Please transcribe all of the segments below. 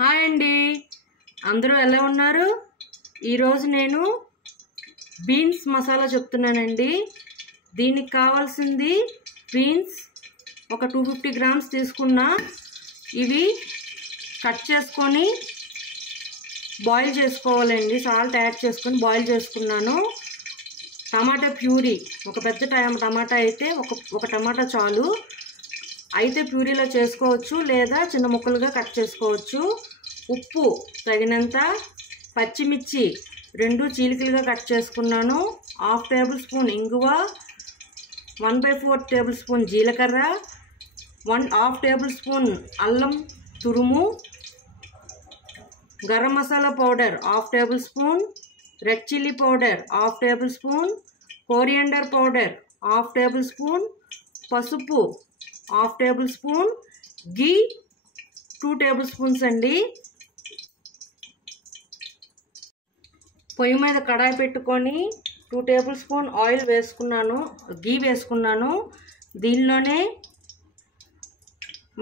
Hi అండి, అందరూ ఎలా ఉన్నారు? ఈరోజు నేను బీన్స్ మసాలా చెప్తున్నానండి. దీనికి కావాల్సింది బీన్స్ ఒక 250 గ్రామ్స్ తీసుకున్నా. ఇవి కట్ చేసుకొని బాయిల్ చేసుకోవాలండి. సాల్ట్ యాడ్ చేసుకొని బాయిల్ చేసుకున్నాను. టమాటా ప్యూరీ, ఒక పెద్ద టమాటా అయితే ఒక టమాటా చాలు. అయితే ప్యూరీలో చేసుకోవచ్చు, లేదా చిన్న ముక్కలుగా కట్ చేసుకోవచ్చు. ఉప్పు తగినంత, పచ్చిమిర్చి 2 చీలికలుగా కట్ చేసుకున్నాను. 1/2 టేబుల్ స్పూన్ ఇంగువ, 1/4 టేబుల్ స్పూన్ జీలకర్ర, 1/2 టేబుల్ స్పూన్ అల్లం తురుము, garam masala powder 1/2 table spoon, red chilli powder 1/2 table spoon, coriander powder 1/2 table spoon, పసుపు 1/2 టేబుల్ స్పూన్, గీ 2 టేబుల్ స్పూన్స్ అండి. పొయ్యి మీద కడాయి పెట్టుకొని 2 టేబుల్ స్పూన్ ఆయిల్ వేసుకున్నాను, గీ వేసుకున్నాను. దీనిలోనే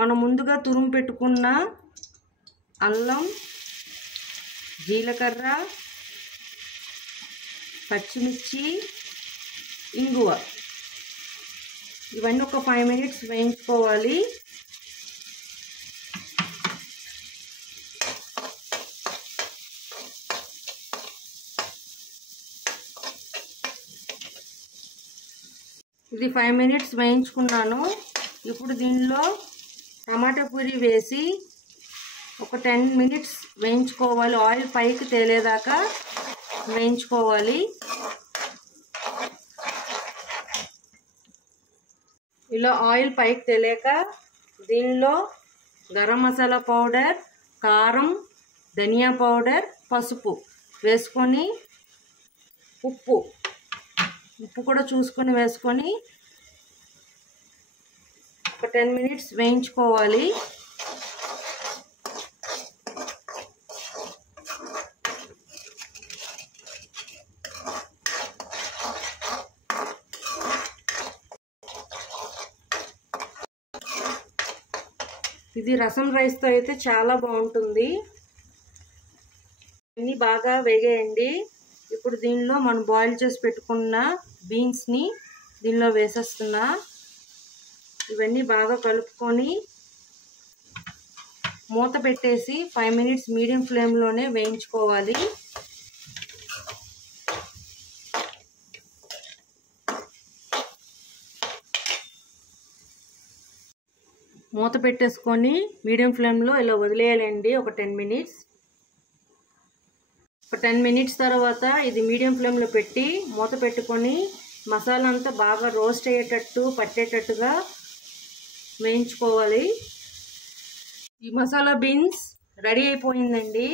మనం ముందుగా తురుము పెట్టుకున్న అల్లం, జీలకర్ర, పచ్చిమిర్చి, ఇంగువ ఇవన్నీ ఒక 5 మినిట్స్ వేయించుకోవాలి. ఇది 5 మినిట్స్ వేయించుకున్నాను. ఇప్పుడు దీనిలో టమాటా ప్యూరీ వేసి ఒక 10 మినిట్స్ వేయించుకోవాలి. ఆయిల్ పైకి తేలేదాకా వేయించుకోవాలి. ఇలా ఆయిల్ పైకి తేలేక దీనిలో గరం మసాలా పౌడర్, కారం, ధనియా పౌడర్, పసుపు వేసుకొని ఉప్పు కూడా చూసుకొని వేసుకొని ఒక 10 మినిట్స్ వేయించుకోవాలి. ఇది రసం రైస్తో అయితే చాలా బాగుంటుంది. ఇన్ని బాగా వేగేయండి. ఇప్పుడు దీనిలో మనం బాయిల్ చేసి పెట్టుకున్న బీన్స్ని దీనిలో వేసేస్తున్నా. ఇవన్నీ బాగా కలుపుకొని మూత పెట్టేసి 5 మినిట్స్ మీడియం ఫ్లేమ్లోనే వేయించుకోవాలి. మూత పెట్టేసుకొని మీడియం ఫ్లేమ్లో ఇలా వదిలేయాలండి ఒక 10 మినిట్స్. ఒక 10 మినిట్స్ తర్వాత ఇది మీడియం ఫ్లేమ్లో పెట్టి మూత పెట్టుకొని మసాలా అంతా బాగా రోస్ట్ అయ్యేటట్టు పట్టేటట్టుగా వేయించుకోవాలి. ఈ మసాలా బీన్స్ రెడీ అయిపోయిందండి.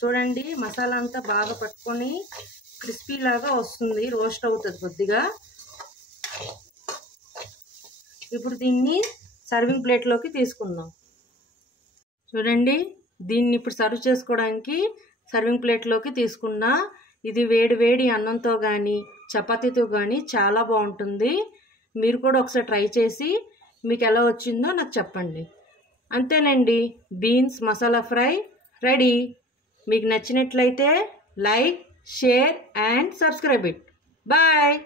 చూడండి, మసాలా అంతా బాగా పట్టుకొని క్రిస్పీ లాగా వస్తుంది, రోస్ట్ అవుతుంది కొద్దిగా. ఇప్పుడు దీన్ని సర్వింగ్ ప్లేట్లోకి తీసుకుందాం. చూడండి, దీన్ని ఇప్పుడు సర్వ్ చేసుకోవడానికి సర్వింగ్ ప్లేట్లోకి తీసుకున్నా. ఇది వేడి వేడి అన్నంతో కానీ చపాతీతో కానీ చాలా బాగుంటుంది. మీరు కూడా ఒకసారి ట్రై చేసి మీకు ఎలా వచ్చిందో నాకు చెప్పండి. అంతేనండి, బీన్స్ మసాలా ఫ్రై రెడీ. మీకు నచ్చినట్లయితే like, share and subscribe it. Bye.